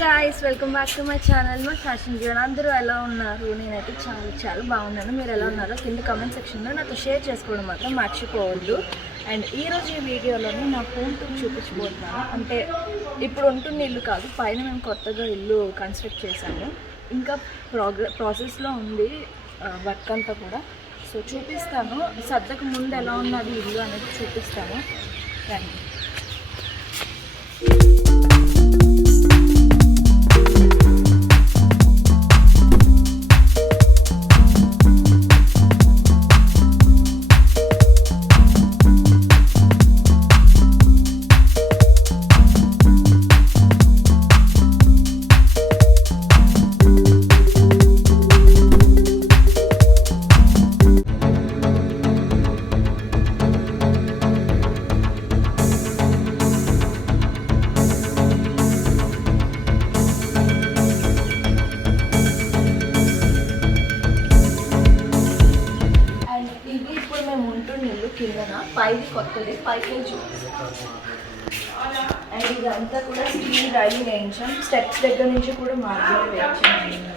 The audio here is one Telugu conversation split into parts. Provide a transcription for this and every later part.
Guys welcome back to my channel మా ఫ్యాషన్ జీవన్. అందరూ ఎలా ఉన్నారు? నేనైతే చాలా బాగున్నాను. మీరు ఎలా ఉన్నారో కింద కామెంట్ సెక్షన్లో నాతో షేర్ చేసుకోవడం మాత్రం మర్చిపోవద్దు. అండ్ ఈరోజు ఈ వీడియోలోని నా హోమ్ టూర్ చూపించబోతున్నాను. అంటే ఇప్పుడు ఉంటున్న ఇల్లు కాదు, పైన మేము కొత్తగా ఇల్లు కన్స్ట్రక్ట్ చేశాము. ఇంకా ప్రాసెస్లో ఉంది వర్క్ అంతా కూడా. సో చూపిస్తాను, సర్దకు ముందు ఎలా ఉన్నది ఇల్లు అనేది చూపిస్తాను. రండి. కిందన పైది కొత్తది పైకి చూపిస్తాను. అండ్ ఇదంతా కూడా స్టీల్ రైలింగ్ వేయించాం. స్టెప్స్ దగ్గర నుంచి కూడా మార్బుల్ వేయించాం.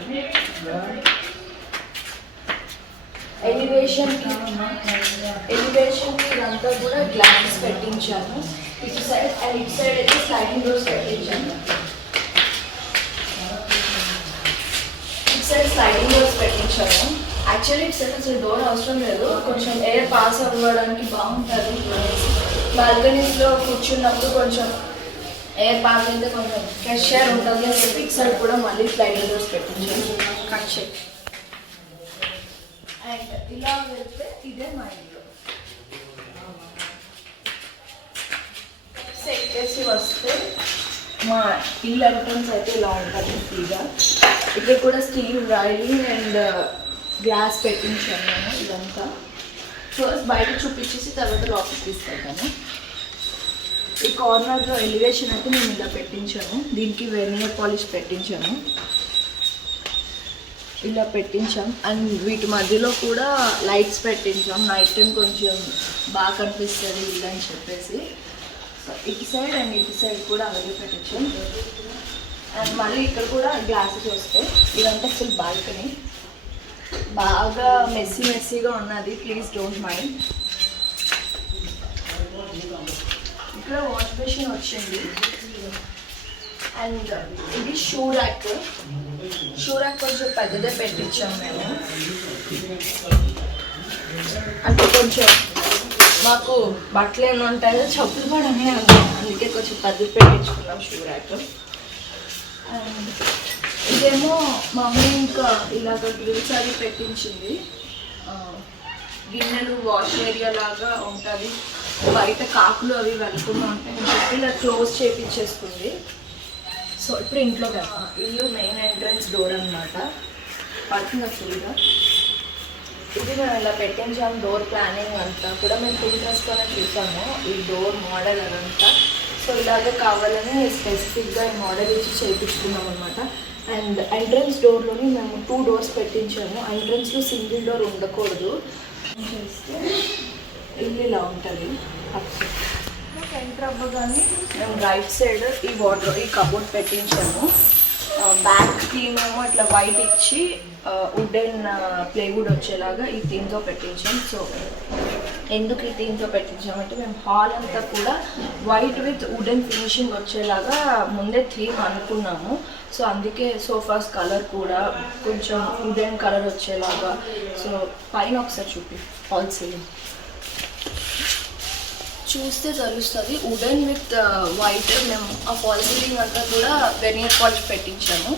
ఎలివేషన్కి ఇదంతా కూడా గ్లాసెస్ పెట్టించాను. ఇటు సైడ్ అండ్ ఇటు సైడ్ అయితే స్లైడింగ్ డోర్స్ పెట్టించాను. ఇటు సైడ్ స్లైడింగ్ డోర్స్ పెట్టించాను. యాక్చువల్లీ ఇటు సైడ్ అసలు డోర్ అవసరం లేదు, కొంచెం ఎయిర్ పాస్ అవ్వడానికి బాగుంటుంది. బాల్కనీస్లో కూర్చున్నప్పుడు కొంచెం ఎయిర్ పాస్ అయితే కొంచెం ఫ్రెష్ ఎయిర్ ఉంటుంది అని చెప్పి ఇటు సైడ్ కూడా మళ్ళీ స్లైడింగ్ డోర్స్ పెట్టించాను. కట్ చేయి. అండ్ ఇలా వెళ్తే ఇదే మా ఇల్లు. ఎక్కేసి వస్తే మా ఇల్లు ఎంట్రన్స్ అయితే ఇలా ఉంటుంది ఫ్రీగా. ఇక్కడ కూడా స్టీల్ రైలింగ్ అండ్ గ్లాస్ పెట్టించాను నేను. ఇదంతా ఫస్ట్ బయట చూపించేసి తర్వాత లోపలికి తీసుకెళ్తాను. ఈ కార్నర్లో ఎలివేషన్ అయితే నేను ఇలా పెట్టించాను. దీనికి వెనియర్ పాలిష్ పెట్టించాను, ఇలా పెట్టించాం. అండ్ వీటి మధ్యలో కూడా లైట్స్ పెట్టించాం. నైట్ టైం కొంచెం బాగా కనిపిస్తుంది ఇలా అని చెప్పేసి. సో ఇటు సైడ్ అండ్ ఇటు సైడ్ కూడా అలాగే పెట్టించాం. అండ్ మళ్ళీ ఇక్కడ కూడా గ్లాసెస్ వస్తాయి. ఇదంతా ఫుల్ బాల్కనీ. బాగా మెస్సీగా ఉన్నది, ప్లీజ్ డోంట్ మైండ్. ఇక్కడ వాష్ బేసిన్ వచ్చింది. అండ్ ఇది షూ ర్యాక్ కొంచెం పెద్దదే పెట్టించాము మేము. అంటే కొంచెం మాకు బట్టలు ఏమి ఉంటాయో చెప్పులు పడనే ఉంటాయి, అందుకే కొంచెం పెద్దది పెట్టించుకున్నాం షూ ర్యాక్. అండ్ ఇదేమో మమ్మీ ఇంకా ఇలాగ గ్రిల్స్ అవి పెట్టించింది. గిన్నెలు వాష్ ఏరియా లాగా ఉంటుంది, బయట కాకులు అవి వెళ్ళకుండా ఉంటాయి అని చెప్పి ఇలా క్లోజ్ చేయించేస్తుంది. సో ఇప్పుడు ఇంట్లో కదా ఇల్లు మెయిన్ ఎంట్రన్స్ డోర్ అనమాట. పడుతుంది ఫుల్గా. ఇది మేము ఇలా పెట్టించాము. డోర్ ప్లానింగ్ అంతా కూడా మేము పింట్రెస్ట్లోనే చూసాము, ఈ డోర్ మోడల్ అదంతా. సో ఇలాగే కావాలని స్పెసిఫిక్గా ఈ మోడల్ ఇచ్చి చేయించుకున్నాం అనమాట. అండ్ ఎంట్రన్స్ డోర్లోని మేము 2 డోర్స్ పెట్టించాము. ఎంట్రన్స్లో సింగిల్ డోర్ ఉండకూడదు. చేస్తే ఇల్లు ఇలా ఉంటుంది. ఎంటర్ అవ్వగానే మేము రైట్ సైడ్ ఈ కబోర్డ్ పెట్టించాము. బ్యాక్ థీమ్ ఏమో ఇట్లా వైట్ ఇచ్చి వుడెన్ ప్లేవుడ్ వచ్చేలాగా ఈ థీమ్తో పెట్టించాం. సో ఎందుకు ఈ థీమ్తో పెట్టించామంటే మేము హాల్ అంతా కూడా వైట్ విత్ వుడెన్ ఫినిషింగ్ వచ్చేలాగా ముందే థీమ్ అనుకున్నాము. సో అందుకే సోఫాస్ కలర్ కూడా కొంచెం వుడెన్ కలర్ వచ్చేలాగా. సో పైన ఒకసారి చూపి హాల్ సీలింగ్ చూస్తే తెలుస్తుంది. Wooden with white. మేము ఆ ఫాల్ సీలింగ్ అంతా కూడా వెనియర్ పాలిష్ పెట్టించాము.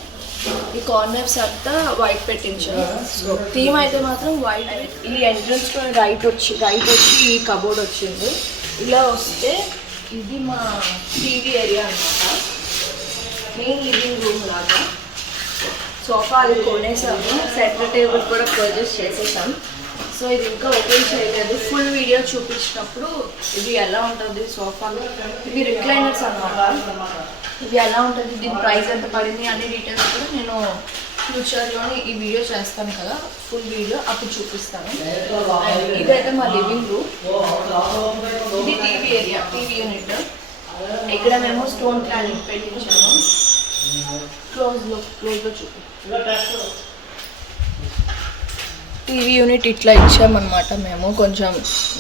ఈ కార్నర్స్ అంతా వైట్ పెట్టించాము. సో థీమ్ అయితే మాత్రం వైట్. ఈ ఎంట్రన్స్లో రైట్ వచ్చి ఈ కబోర్డ్ వచ్చింది. ఇలా వస్తే ఇది మా టీవీ ఏరియా అనమాట. మెయిన్ లివింగ్ రూమ్ లాగా. సోఫా అది కొనేసాము. సెంటర్ టేబుల్ కూడా పర్చేస్ చేసేసాం. సో ఇది ఇంకా ఓపెన్ చేయలేదు. ఫుల్ వీడియో చూపించినప్పుడు ఇది ఎలా ఉంటుంది సోఫాలో. ఇవి రిక్లైనర్స్ అన్నమాట. ఇవి ఎలా ఉంటుంది, దీని ప్రైస్ ఎంత పడింది అన్ని డీటెయిల్స్ కూడా నేను ఫ్యూచర్లోని ఈ వీడియో చేస్తాను కదా, ఫుల్ వీడియో అప్పుడు చూపిస్తాను. ఇదైతే మా లివింగ్ రూమ్. ఇది టీవీ ఏరియా, టీవీ యూనిట్. ఇక్కడ మేము స్టోన్ ప్లానింగ్ పెట్టించాము. క్లోజ్లో చూపి. టీవీ యూనిట్ ఇట్లా ఇచ్చామన్నమాట మేము. కొంచెం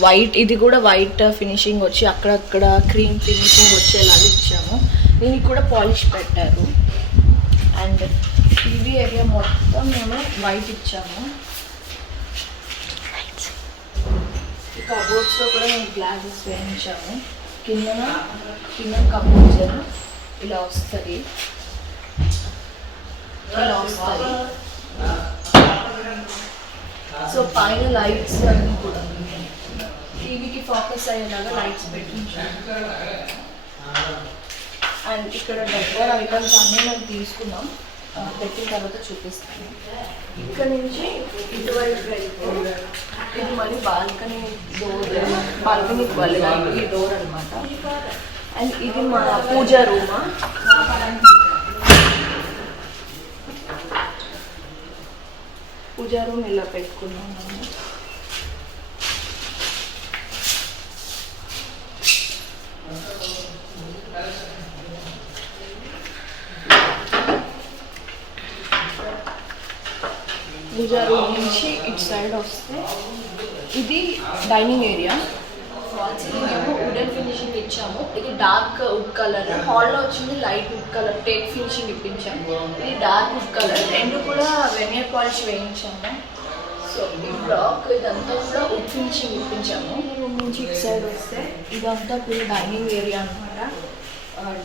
వైట్, ఇది కూడా వైట్ ఫినిషింగ్ వచ్చి అక్కడక్కడ క్రీమ్ ఫినిషింగ్ వచ్చేలాగా ఇచ్చాము. దీనికి కూడా పాలిష్ పెట్టారు. అండ్ టీవీ ఏరియా మొత్తం మేము వైట్ ఇచ్చాము. కబోర్డ్స్లో కూడా మేము గ్లాసెస్ వేయించాము. కింద కబోర్డ్స్ ఇలా వస్తుంది. సో పైన లైట్స్ అన్నీ కూడా టీవీకి ఫోకస్ అయ్యేలాగా లైట్స్ పెట్టించాము. అండ్ ఇక్కడ డెకోర్ ఐటమ్స్ అన్నీ మేము తీసుకున్నాం. పెట్టిన తర్వాత చూపిస్తాను. ఇక్కడ నుంచి ఇటువైపు వెళ్తే ఇది మళ్ళీ బాల్కనీ డోర్, బాల్కనీకి వెళ్ళడానికి ఈ డోర్ అనమాట. అండ్ ఇది మా పూజా రూమా. పూజా రూమ్ ఇలా పెట్టుకున్నాం. పూజా రూమ్ నుంచి ఇటు సైడ్ వస్తే ఇది డైనింగ్ ఏరియా. వాల్ సీలింగ్ ఏమో వుడెన్ ఫినిషింగ్ ఇచ్చాము. ఇది డార్క్ వుడ్ కలర్. హాల్లో వచ్చింది light wood colour, teak finishing ఇప్పించాము. ఇది డార్క్ వుడ్ కలర్. రెండు కూడా వెనియర్ పాలిష్ వేయించాము. సో ఈ బ్లాక్ ఇదంతా కూడా వుడ్ ఫినిషింగ్ ఇప్పించాము. రూమ్ నుంచి ఇటు సైడ్ వస్తే ఇదంతా కూడా డైనింగ్ ఏరియా అనమాట.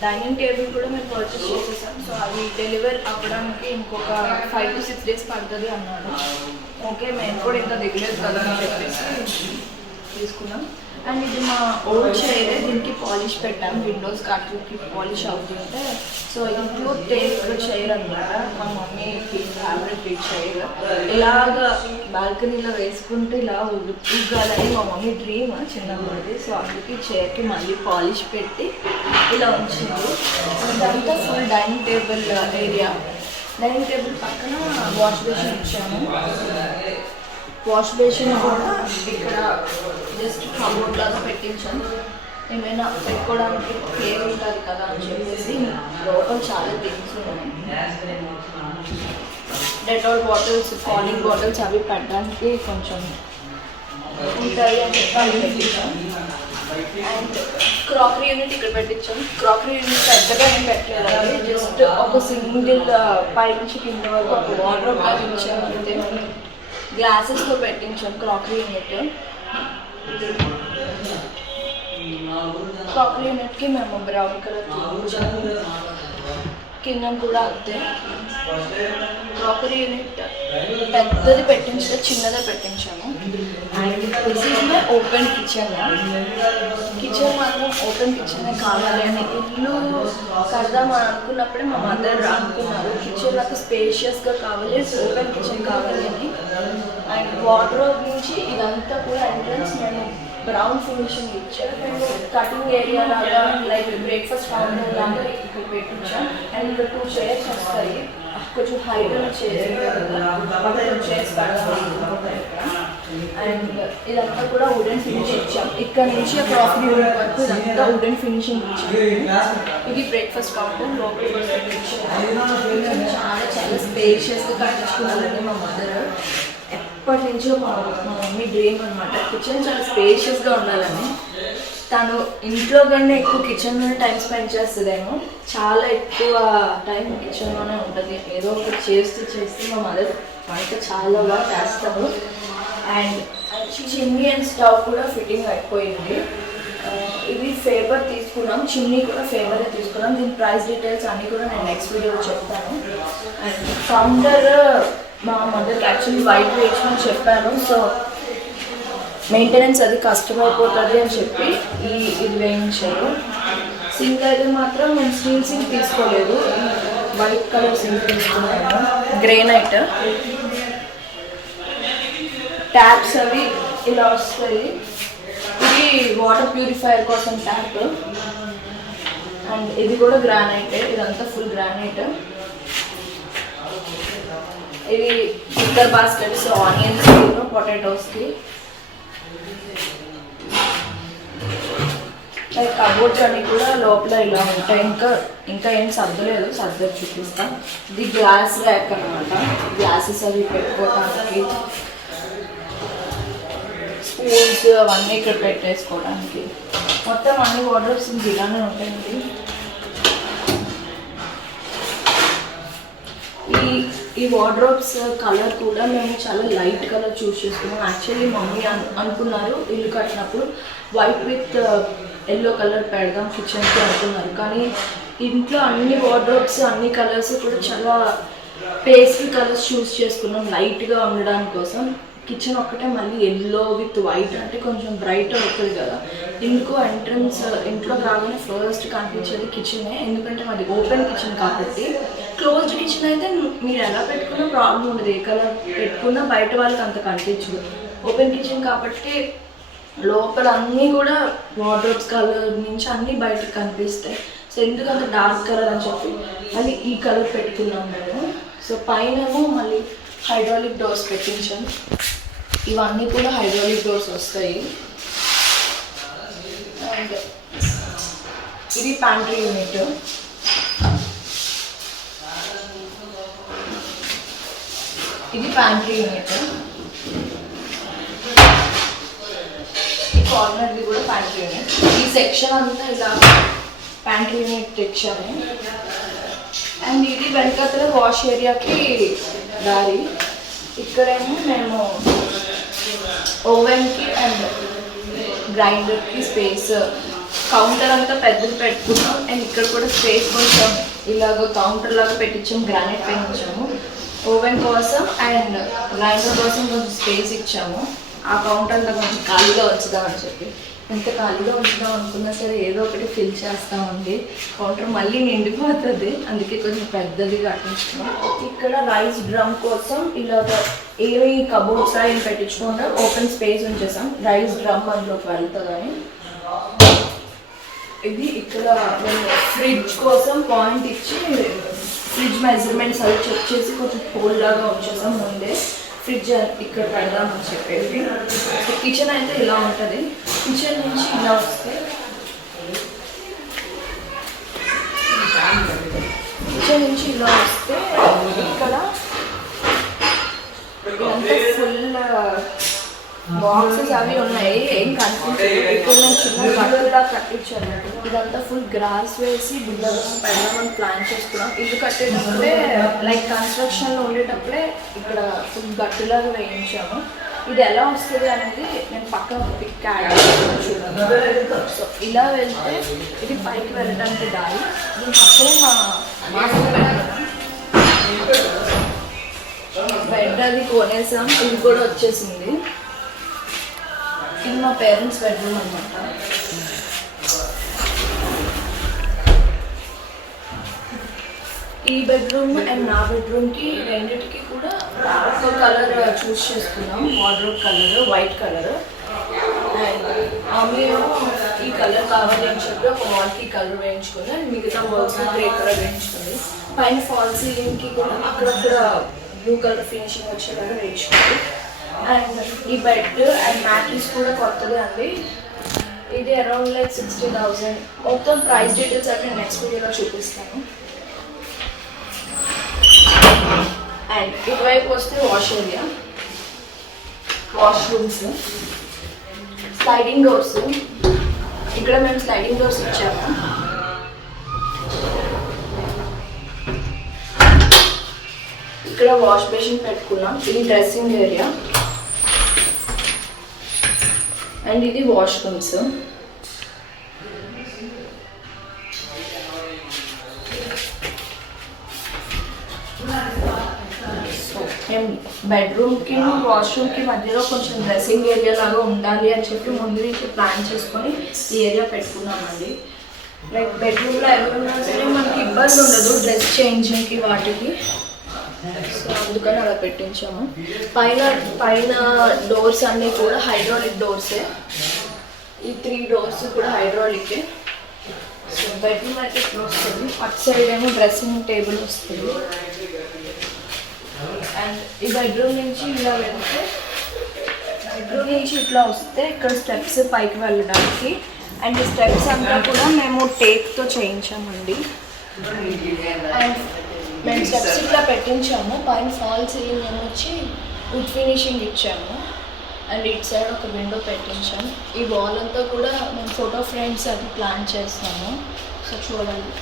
డైనింగ్ టేబుల్ కూడా మేము పర్చేస్ చేసేసాం. సో అది డెలివర్ అవ్వడానికి ఇంకొక 5 to 6 days పడుతుంది అన్నాడు. ఓకే, మేము కూడా ఇంకా దిగలేదు కదా అని చెప్పేసి తీసుకున్నాం. అండ్ ఇది మా ఓల్డ్ చైరే. దీనికి పాలిష్ పెట్టాం. విండోస్ కట్లకి పాలిష్ అవుతుంటే. సో ఇది ప్యూర్ టేక్ చైర్ అనమాట. మా మమ్మీకి ఫేవరెట్ ఈ చైర్. ఇలాగ బాల్కనీలో వేసుకుంటే ఇలా ఉగ్గాలని మా మమ్మీ డ్రీమ్ చిన్నప్పటిది. సో అందుకే చైర్కి మళ్ళీ పాలిష్ పెట్టి ఇలా ఉంచింది. ఇదంతా full dining table area. Dining table పక్కన వాష్ బేసిన్ ఇచ్చాము. వాష్ బేసిన్ కూడా ఇక్కడ జస్ట్ కబోర్డ్ లాగా పెట్టించాను. ఏమైనా పెట్టుకోవడానికి ప్లేస్ ఉంటుంది కదా అని చెప్పేసి లోపల చాలా థింగ్స్ ఉన్నాయి. డెటాల్ బాటిల్స్, కాలింగ్ బాటిల్స్ అవి పెట్టడానికి కొంచెం ఉంటాయి అని చెప్పి అవి పెట్టించాం. అండ్ క్రాకరీ యూనిట్ ఇక్కడ పెట్టించాం. క్రాకరీ యూనిట్ పెద్దగా ఏం పెట్టలేదు. జస్ట్ ఒక సింగిల్ పై నుంచి కింద వరకు ఒక వాటర్ పెట్టించాం అంతే. గ్లాసెస్తో పెట్టించాం క్రాకరీ యూనిట్. క్రాకరీ యూనిట్కి మేము బ్రౌన్ కలర్ తీయించాము. కింద కూడా అంతే. క్రాకరీ యూనిట్ పెద్దది పెట్టించే, చిన్నదే పెట్టించాము. And this is my open kitchen. Kitchen మాత్రం ఓపెన్ కిచెనే కావాలి అని ఇల్లు కడదామని అనుకున్నప్పుడే మా మదర్ అనుకున్నారు. కిచెన్ నాకు స్పేషియస్గా కావాలి, ఓపెన్ కిచెన్ కావాలి అని. అండ్ వార్డ్రోబ్ నుంచి ఇదంతా కూడా ఎంట్రన్స్ నేను బ్రౌన్ ఫినిషింగ్ ఇచ్చాను. కటింగ్ ఏరియా లాగా లైక్ బ్రేక్ఫాస్ట్ కౌంటర్ లాగా ఇక్కడ పెట్టించాను. అండ్ ఇక్కడ 2 చైర్స్ వస్తాయి. కొంచెం హైట్ చైర్స్ పెడతాం. అండ్ ఇదంతా కూడా వుడెన్ ఫినిషింగ్ ఇచ్చాం. ఇక్కడ నుంచి క్రాకరీ యూనిట్ వరకు ఇదంతా వుడెన్ ఫినిషింగ్ ఇచ్చాం. ఇది బ్రేక్ఫాస్ట్ కౌంటర్. లోపల చాలా చాలా స్పేషియస్గా కట్టించుకున్నారండి మా మదర్. ఎప్పటి నుంచో మా మమ్మీ డ్రీమ్ అనమాట. కిచెన్ చాలా స్పేషియస్గా ఉండాలని. తను ఇంట్లో కన్నా ఎక్కువ కిచెన్లోనే టైం స్పెండ్ చేస్తుందేమో. చాలా ఎక్కువ టైం కిచెన్లోనే ఉంటుంది. ఏదో ఒకటి చేస్తూ మా మదర్ వంట చాలా బాగా చేస్తారు. అండ్ చిమ్నీ అండ్ స్టవ్ కూడా ఫిట్టింగ్ అయిపోయింది. ఇది ఫేబర్ తీసుకున్నాం. చిమ్నీ కూడా ఫేబరే తీసుకున్నాం. దీని ప్రైస్ డీటెయిల్స్ అన్నీ కూడా నేను నెక్స్ట్ వీడియోలో చెప్తాను. అండ్ కౌంటర్ మా మదర్కి యాక్చువల్లీ వైట్ వేయించమని చెప్పాను. సో మెయింటెనెన్స్ అది కష్టమైపోతుంది అని చెప్పి ఇది వేయించారు. సింక్ అయితే మాత్రం నేను స్టీల్ సింక్ తీసుకోలేదు. వైట్ కలర్ సింక్ తీసుకున్నాను, గ్రేనైట్. ట్యాప్స్ అవి ఇలా వస్తాయి. ఇది వాటర్ ప్యూరిఫైయర్ కోసం ట్యాప్. అండ్ ఇది కూడా గ్రానైట్. ఇదంతా ఫుల్ గ్రానైట్. ఇది కుక్కర్ బాస్కెట్స్, ఆనియన్స్, పొటాటోస్కి. లైక్ కబోర్డ్స్ అన్నీ కూడా లోపల ఇలా ఉంటాయి. ఇంకా ఏం సర్దలేదు, సర్దలు చూపిస్తా. ఇది గ్లాస్ ర్యాక్ అనమాట, గ్లాసెస్ అవి పెట్టుకోవడానికి, స్పూన్స్ అవన్నీ ఇక్కడ పెట్టేసుకోవడానికి. మొత్తం అన్ని వార్డ్రోబ్స్ ఇలానే ఉంటాయండి. ఈ వార్డ్రోబ్స్ కలర్ కూడా మేము చాలా లైట్ కలర్ చూస్ చేసుకున్నాం. యాక్చువల్లీ మమ్మీ అనుకున్నారు ఇల్లు కట్టినప్పుడు వైట్ విత్ ఎల్లో కలర్ పెడదాం కిచెన్కి అనుకున్నారు. కానీ ఇంట్లో అన్ని వార్డ్రోబ్స్ అన్ని కలర్స్ కూడా చాలా పేస్టల్ కలర్స్ చూస్ చేసుకున్నాం లైట్గా ఉండడానికి కోసం. కిచెన్ ఒక్కటే మళ్ళీ ఎల్లో విత్ వైట్ అంటే కొంచెం బ్రైట్ అవుతుంది కదా. ఇంకో ఎంట్రన్స్ ఇంట్లో రాగానే ఫస్ట్ కనిపించేది కిచెనే, ఎందుకంటే మాది ఓపెన్ కిచెన్ కాబట్టి. క్లోజ్డ్ కిచెన్ అయితే మీరు ఎలా పెట్టుకున్నా ప్రాబ్లం ఉండదు, ఏ కలర్ పెట్టుకున్నా బయట వాళ్ళకి అంత కనిపించదు. ఓపెన్ కిచెన్ కాబట్టి లోపల అన్నీ కూడా వార్డ్రోబ్స్ కలర్ నుంచి అన్నీ బయటకు కనిపిస్తాయి. సో ఎందుకంత డార్క్ కలర్ అని చెప్పి మళ్ళీ ఈ కలర్ పెట్టుకున్నాం మేము. సో పైనేమో మళ్ళీ హైడ్రాలిక్ డోర్స్ పెట్టించాం. ఇవన్నీ కూడా హైడ్రాలిక్ డోర్స్ వస్తాయి. అండ్ ఇది ప్యాంట్రీ యూనిట్. ఇది ప్యాంట్రీ యూనిట్. ఈ కార్నర్ది కూడా ప్యాంట్రీ యూనిట్. ఈ సెక్షన్ అంతా ఇలా ప్యాంట్రీ యూనిట్ తెచ్చాము. అండ్ ఇది వెనకతల వాష్ ఏరియాకి దారి. ఇక్కడేమో మేము ఓవెన్కి అండ్ గ్రైండర్కి స్పేస్, కౌంటర్ అంతా పెద్దది పెట్టుకున్నాం. అండ్ ఇక్కడ కూడా స్పేస్ కొంచెం ఇలాగ కౌంటర్ లాగా పెట్టించాము, గ్రానైట్ పెట్టించాము. ఓవెన్ కోసం అండ్ గ్రైండర్ కోసం కొంచెం స్పేస్ ఇచ్చాము. ఆ కౌంటర్ అంతా కొంచెం ఖాళీగా ఉంచుదామని చెప్పి. ఎంత ఖాళీగా ఉంచుదాం అనుకున్నా సరే ఏదో ఒకటి ఫిల్ చేస్తామండి, కౌంటర్ మళ్ళీ నిండిపోతుంది. అందుకే కొంచెం పెద్దది కట్టించుకున్నాం. ఇక్కడ రైస్ డ్రమ్ కోసం ఇలాగ ఏమి కబోర్డ్స్ ఏం పెట్టించుకుంటాం, ఓపెన్ స్పేస్ ఉంచేసాం. రైస్ డ్రమ్ అందులోకి వెళ్తుందని. ఇది ఇక్కడ మేము ఫ్రిడ్జ్ కోసం పాయింట్ ఇచ్చి ఫ్రిడ్జ్ మెజర్మెంట్స్ అవి చెక్ చేసి కొంచెం హోల్ లాగా ఉంచేసాం ముందే. ఫ్రిడ్జ్ ఇక్కడ పెడదామని చెప్పేసి. కిచెన్ అయితే ఇలా ఉంటుంది. కిచెన్ నుంచి ఇలా వస్తే ఇక్కడ ఇదంతా ఫుల్ బాక్సెస్ అవి ఉన్నాయి, ఏం కనిపించదు. ఇప్పుడు నేను చిన్న బట్టలా కట్టించాను. ఇదంతా ఫుల్ గ్రాస్ వేసి బిల్డర్స్ పెడదామని ప్లాన్ చేసుకున్నాం. ఇల్లు కట్టేటప్పుడే లైక్ కన్స్ట్రక్షన్లో ఉండేటప్పుడే ఇక్కడ ఫుల్ గట్టులాగా వేయించాము. ఇది ఎలా వస్తుంది అనేది నేను పక్కన పిక్ యాడ్ చూడండి. సో ఇలా వెళ్తే ఇది పైకి వెళ్ళడానికి దారి. దీని పక్కనే మా మాస్టర్ పెట్టాను. బెడ్ అది కొనేసాం, ఇది కూడా వచ్చేసింది. ఇది మా పేరెంట్స్ బెడ్రూమ్ అనమాట. ఈ బెడ్రూమ్ అండ్ నా బెడ్రూమ్కి రెండింటికి కూడా ఒక కలర్ చూస్ చేసుకున్నాం. Wardrobe colour white colour. And ఆమె ఈ కలర్ కావాలి అని చెప్పి ఒక వాల్కి కలర్ వేయించుకుని అండ్ మిగతా వాల్స్ గ్రే కలర్ వేయించుకుంది. పైన ఫాల్ సీలింగ్కి కూడా అక్కడక్కడ బ్లూ కలర్ ఫినిషింగ్ వచ్చేలాగా వేయించుకుంది. అండ్ ఈ బెడ్ అండ్ మ్యాట్రెస్ కూడా కొత్తది అండి. ఇది అరౌండ్ లైక్ 60,000. మొత్తం ప్రైస్ డీటెయిల్స్ అంటే నెక్స్ట్ వీడియోలో చూపిస్తాను. అండ్ ఇటువైపు వస్తే wash area, washrooms, sliding doors. ఇక్కడ మేము స్లైడింగ్ డోర్స్ ఇచ్చాము. ఇక్కడ వాష్ బేసిన్ పెట్టుకున్నాం. ఇది డ్రెస్సింగ్ ఏరియా అండ్ ఇది వాష్రూమ్స్. బెడ్రూమ్కి వాష్రూమ్కి మధ్యలో కొంచెం డ్రెస్సింగ్ ఏరియా లాగా ఉండాలి అని చెప్పి ముందు నుంచి ప్లాన్ చేసుకొని ఈ ఏరియా పెట్టుకున్నామండి. లైక్ బెడ్రూమ్లో ఎవరున్నా సరే మనకి ఇబ్బంది ఉండదు డ్రెస్ చేంజింగ్కి వాటికి. సో అందుకని అలా పెట్టించాము. పైన డోర్స్ అన్నీ కూడా హైడ్రాలిక్ డోర్సే. ఈ 3 డోర్స్ కూడా హైడ్రాలికే. సో బెడ్రూమ్ అయితే ఇట్లా వస్తుంది. అటు సైడ్ ఏమో డ్రెస్సింగ్ టేబుల్ వస్తుంది. అండ్ ఈ బెడ్రూమ్ నుంచి ఇలా వెళ్తే, బెడ్రూమ్ నుంచి ఇట్లా వస్తే ఇక్కడ స్టెప్స్ పైకి వెళ్ళడానికి అండ్ ఈ స్టెప్స్ అంతా కూడా మేము టేక్తో చేయించామండి. అండ్ మేము స్టెప్స్ ఇట్లా పెట్టించాము, పైన ఫాల్ సీలింగ్ ఏమో వచ్చి వుడ్ ఫినిషింగ్ ఇచ్చాము. అండ్ ఇటు సైడ్ ఒక విండో పెట్టించాము. ఈ వాల్ అంతా కూడా మేము ఫోటో ఫ్రేమ్స్ అది ప్లాన్ చేస్తాము. సో చూడండి,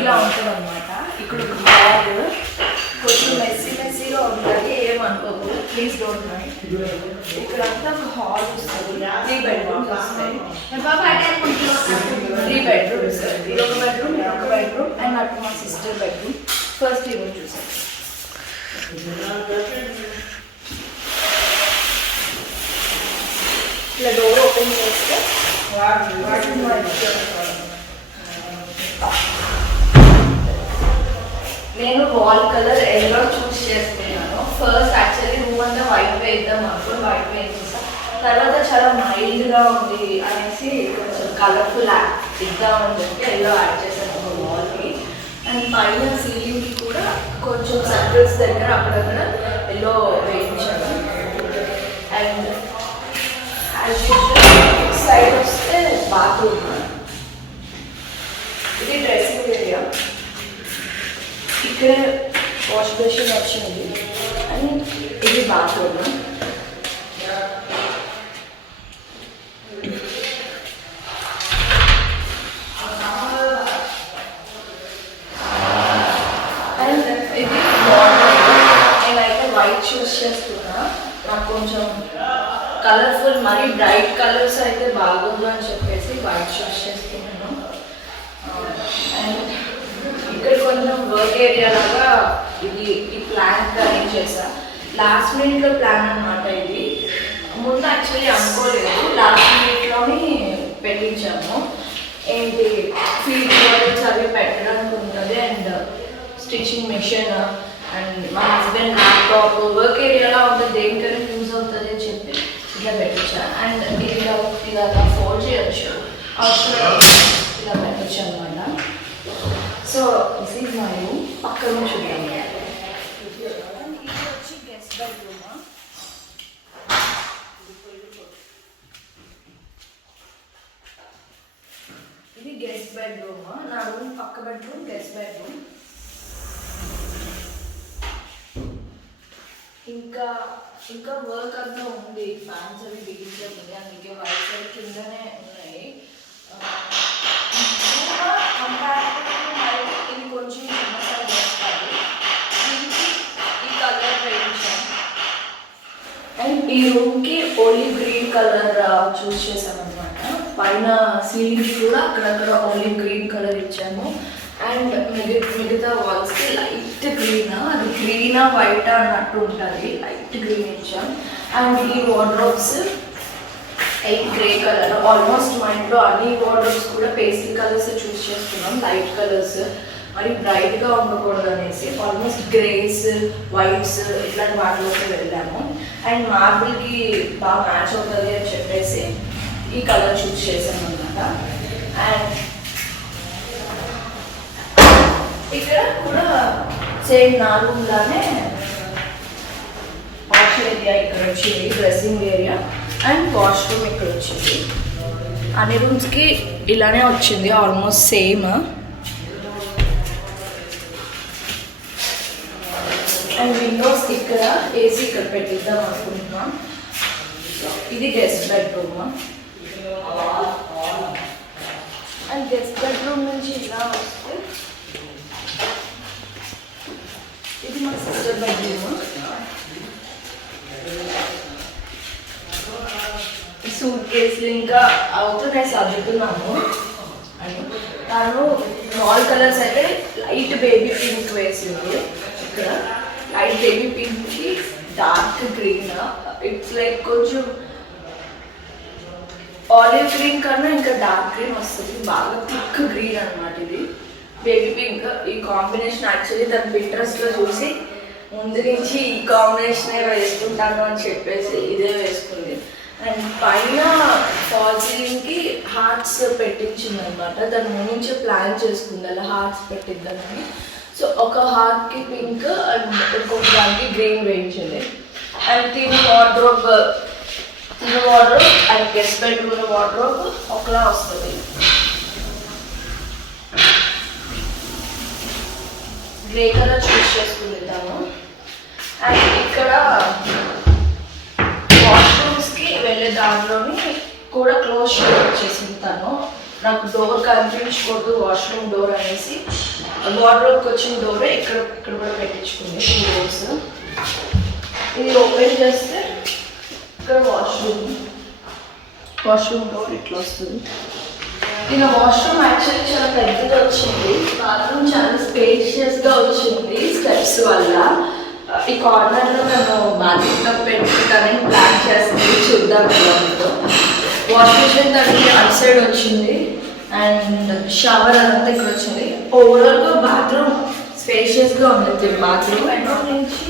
ఇలా ఉంటుంది అన్నమాట. ఇక్కడ ఒక హాల్ కొంచెం మెస్సీగా ఉంటుంది, ఏమనుకోకు, ప్లీజ్ డోంట్ మైండ్. ఇక్కడ అంతా ఒక హాల్ వస్తుంది, 3 bedrooms వస్తాయి. 3 bedrooms, ఇది ఒక బెడ్రూమ్, ఇది ఒక బెడ్రూమ్, అండ్ అటు మా సిస్టర్ బెడ్రూమ్. ఫస్ట్ ఈ రూమ్ చూసాం. ఇలా డోర్ ఓపెన్ చేస్తే నేను వాల్ కలర్ ఎల్లో చూస్ చేసుకున్నాను. ఫస్ట్ యాక్చువల్లీ రూమ్ అంతా వైట్ వేద్దాం అనుకో, వైట్ వేసేసాం. తర్వాత చాలా మైల్డ్గా ఉంది అనేసి కొంచెం కలర్ఫుల్ ఇద్దామని చెప్పి ఎల్లో యాడ్ చేశాను వాల్కి. అండ్ పైన సీలింగ్కి కూడా కొంచెం సర్కిల్స్ దగ్గర అక్కడక్కడ ఎల్లో వేయించాను. అండ్ సైడ్ వస్తే బాత్రూమ్, ఇది డ్రెస్సింగ్ ఏరియా. ఇక్కడ వాష్ బేసిన్ వచ్చింది అండ్ ఇది బాత్రూమ్. అండ్ ఇది నేనైతే వైట్ చూస్ చేస్తున్నా, నాకు కొంచెం కలర్ఫుల్ మరీ బ్రైట్ కలర్స్ అయితే బాగుంది అని చెప్పేసి వైట్ చూస్ చేస్తున్నాను. అండ్ ఇక్కడ కొంచెం వర్క్ ఏరియా లాగా ఇది ఈ ప్లాన్ అరేంజ్ చేసా. లాస్ట్ మినిట్లో ప్లాన్ అనమాట ఇది. ముందు యాక్చువల్లీ అనుకోలేదు, లాస్ట్ మినిట్లోని పెట్టించాము. ఏంటి ఫీల్డ్ వర్క్స్ అవి పెట్టడానికి ఉంటుంది, అండ్ స్టిచ్చింగ్ మిషన్ అండ్ మా హస్బెండ్ ల్యాప్టాప్ వర్క్ ఏరియాలో ఉంటుంది, దేనికైనా యూజ్ అవుతుంది అని చెప్పి ఇట్లా పెట్టించా. అండ్ ఇలా ఫోల్డ్ చేయొచ్చు, అవసరం ఇలా పెట్టచ్చు అనమాట. So this is my room. పక్కన చూద్దాం. ఇది వచ్చి గెస్ట్ బెడ్రూమ్. ఇది గెస్ట్ బెడ్రూమ్, నా రూమ్ పక్క బెడ్రూమ్ గెస్ట్ బెడ్రూమ్. ఇంకా వర్క్ అంతా ఉంది, ఫ్యాన్స్ అవి బిగించేది, అందుకే వైట్ సైడ్ కిందనే ఉన్నాయి. ఇది కొంచెం చిన్న సైజ్ వస్తుంది, ఈ కలర్ వేయించాను. అండ్ ఈ రూమ్కి ఓలివ్ గ్రీన్ కలర్ చూస్ చేసామన్నమాట. పైన సీలింగ్ కూడా అక్కడక్కడ ఓలివ్ గ్రీన్ కలర్ ఇచ్చాము. అండ్ మిగతా వాల్స్కి లైట్ గ్రీన్, అది గ్రీనా వైటా అన్నట్టు ఉంటుంది, లైట్ గ్రీన్ ఇచ్చాం. అండ్ ఈ వార్డ్రోబ్స్ గ్రే కలర్. ఆల్మోస్ట్ మా ఇంట్లో అన్ని వార్డ్రోబ్స్ కూడా పేస్టల్ కలర్స్ చూస్ చేసుకున్నాం, లైట్ కలర్స్ మరి బ్రైట్గా ఉండకూడదు అనేసి ఆల్మోస్ట్ గ్రేస్ వైట్స్ ఇట్లాంటి వాటిలోకి వెళ్ళాము. అండ్ మార్బుల్కి బాగా మ్యాచ్ అవుతుంది అని చెప్పేసి ఈ కలర్ చూస్ చేసాము అనమాట. అండ్ ఇక్కడ కూడా సేమ్ నా రూమ్ లానే వాష్ ఏరియా ఇక్కడ వచ్చింది, డ్రెస్సింగ్ ఏరియా అండ్ వాష్రూమ్ ఇక్కడ వచ్చింది. అన్ని రూమ్స్కి ఇలానే వచ్చింది, ఆల్మోస్ట్ సేమ్. అండ్ విండోస్ ఇక్కడ ఏసీ ఇక్కడ పెట్టిద్దాం అనుకుంటున్నాం. ఇది guest bedroom. And guest bedroom నుంచి ఇలా వస్తే ఇది మా సిస్టర్ బెడ్రూమ్. సూట్ కేసులు ఇంకా అవుతున్నాయి, సర్దుతున్నాము. తను ఆల్ కలర్స్ అయితే లైట్ బేబీ పింక్ వేసింది. ఇక్కడ లైట్ బేబీ పింక్కి డార్క్ గ్రీన్, ఇట్స్ లైక్ కొంచెం ఆలివ్ గ్రీన్ కన్నా ఇంకా డార్క్ గ్రీన్ వస్తుంది, బాగా థిక్ గ్రీన్ అనమాట. ఇది బేబీ పింక్. ఈ కాంబినేషన్ యాక్చువల్లీ తన పింట్రెస్ట్లో చూసి ముందు నుంచి ఈ కాంబినేషనే వేసుకుంటాను అని చెప్పేసి ఇదే వేసుకుంది. అండ్ పైన ఫాల్ సీలింగ్కి హార్ట్స్ పెట్టించింది అనమాట. దాని ముందు నుంచే ప్లాన్ చేసుకుంది అలా హార్ట్స్ పెట్టిద్దామని. సో ఒక హార్ట్కి పింక్ అండ్ ఇంకొక దానికి గ్రీన్ వేయించింది. అండ్ తిన wardrobe and guest bedroom wardrobe ఒకలా వస్తుంది. గ్రే కలర్ చూస్ చేసుకుంటాము. అండ్ ఇక్కడ వాష్రూమ్స్కి వెళ్ళే దానిలోని కూడా క్లోజ్ చేసింటాను. నాకు డోర్ కనిపించకూడదు వాష్రూమ్ డోర్ అనేసి వార్డ్రోబ్కి వచ్చిన డోరే ఇక్కడ కూడా పెట్టించుకుంది. 2 డోర్స్. ఇది ఓపెన్ చేస్తే ఇక్కడ వాష్రూమ్ డోర్ ఇట్లా వస్తుంది. ఇలా వాష్రూమ్ యాక్చువల్లీ చాలా పెద్దగా వచ్చింది. బాత్రూమ్ చాలా స్పేషియస్గా వచ్చింది స్టెప్స్ వల్ల. ఈ కార్నర్లో నేను బాత్రూమ్ పెట్టుకుంటానని ప్లాన్ చేస్తుంది. చూద్దాం మీతో. వాష్ మిషన్ దానికి అటు సైడ్ వచ్చింది అండ్ షవర్ అదంతా ఇక్కడ వచ్చింది. ఓవరాల్గా బాత్రూమ్ స్పేషియస్గా ఉంది. బాత్రూమ్ బెడ్రూమ్ నుంచి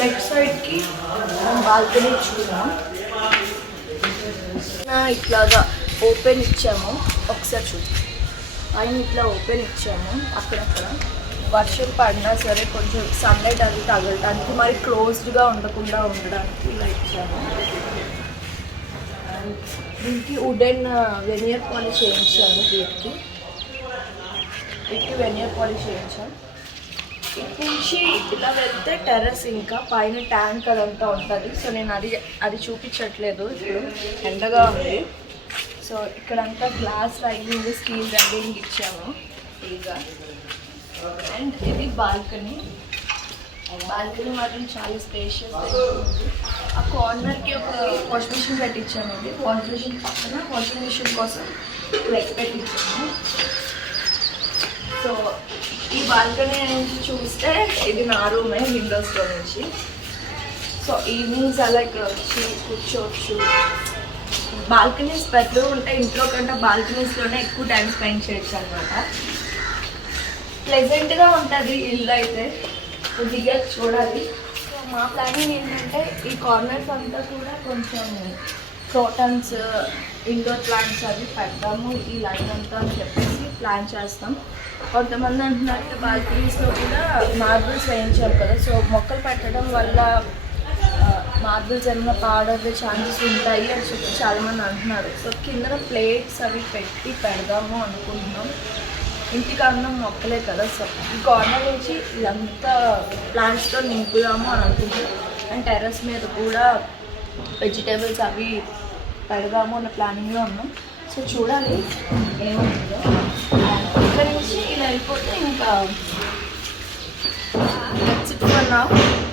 లెఫ్ట్ సైడ్కి బాల్కనీ చూద్దాం. ఇట్లాగా ఓపెన్ ఇచ్చాము. ఒకసారి చూద్దాం. పైన ఇట్లా ఓపెన్ ఇచ్చాము. అక్కడక్కడ వర్షం పడినా సరే కొంచెం సన్లైట్ అది తగలడానికి మరి క్లోజ్డ్గా ఉండకుండా ఉండడానికి ఇలా ఇచ్చాము. దీనికి వుడెన్ వెనియర్ పాలిష్ చేయించాను. వీటికి వెనియర్ పాలిష్ చేయించాను. ఇటు నుంచి ఇలా వెళ్తే టెర్రస్, ఇంకా పైన ట్యాంక్ అదంతా ఉంటుంది. సో నేను అది చూపించట్లేదు, ఇప్పుడు ఎండగా ఉంది. సో ఇక్కడంతా గ్లాస్ రైలింగ్, స్టీల్ రైలింగ్ ఇచ్చాము ఫ్రీగా. అండ్ ఇది బాల్కనీ మాత్రం చాలా స్పేషియస్గా ఉంటుంది. ఆ కార్నర్కి ఒక వాషింగ్ మిషన్ పెట్టించాము. వాషింగ్ మిషన్ పక్కన వాషింగ్ మిషన్ కోసం లెగ్ పెట్టించాము. సో ఈ బాల్కనీ నుంచి చూస్తే ఇది నా రూమే విండోస్లో నుంచి. సో ఈవినింగ్స్ అలా ఇక్కడ వచ్చి కూర్చోవచ్చు. బాల్కనీస్ పెద్దగా ఉంటే ఇంట్లో కంటే బాల్కనీస్లోనే ఎక్కువ టైం స్పెండ్ చేయొచ్చు అనమాట. ప్లెజెంట్గా ఉంటుంది ఇల్లు అయితే. కొద్దిగా చూడాలి. సో మా ప్లానింగ్ ఏంటంటే ఈ కార్నర్స్ అంతా కూడా కొంచెం క్రోటన్స్, ఇండోర్ ప్లాంట్స్ అవి పెడదాము ఈ లైన్ అంతా అని చెప్పేసి ప్లాన్ చేస్తాం. కొంతమంది అంటున్నారు బాల్కనీస్లో కూడా మార్బుల్స్ వేయించారు కదా, సో మొక్కలు పెట్టడం వల్ల మార్బుల్స్ ఏమైనా పాడయ్యే ఛాన్సెస్ ఉంటాయి అని చెప్పి చాలామంది అంటున్నారు. సో కింద ప్లేట్స్ అవి పెడదాము అనుకుంటున్నాం. ఇంటికి అన్నం మొక్కలే కదా, సో ఈ కార్నర్ నుంచి ఇదంతా ప్లాంట్స్తో నింపుదాము అని అనుకుంటున్నాం. అండ్ టెర్రస్ మీద కూడా వెజిటేబుల్స్ అవి పెడదాము అన్న ప్లానింగ్లో ఉన్నాం. సో చూడాలి ఏముంటుందో. ఇక్కడ నుంచి ఇలా వెళ్ళిపోతే ఇంకా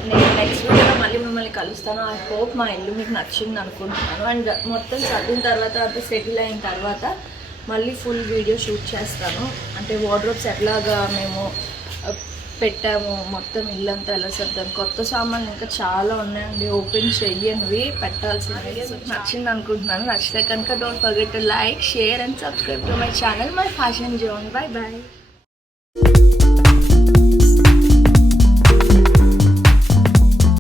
నేను నెక్స్ట్ వీడియోలో మళ్ళీ మిమ్మల్ని కలుస్తాను. ఐ హోప్ మా ఇల్లు మీకు నచ్చింది అనుకుంటున్నాను. అండ్ మొత్తం చదివిన తర్వాత అంతా సెటిల్ అయిన తర్వాత మళ్ళీ ఫుల్ వీడియో షూట్ చేస్తాను. అంటే వార్డ్రోబ్స్ ఎట్లాగా మేము పెట్టాము, మొత్తం ఇల్లంతా ఎలా సర్దాము. కొత్త సామాన్లు ఇంకా చాలా ఉన్నాయండి, ఓపెన్ చెయ్యనివి, పెట్టాల్సినవి. నచ్చింది అనుకుంటున్నాను. నచ్చితే కనుక don't forget to like, share and subscribe to my channel, my fashion zone. Bye bye.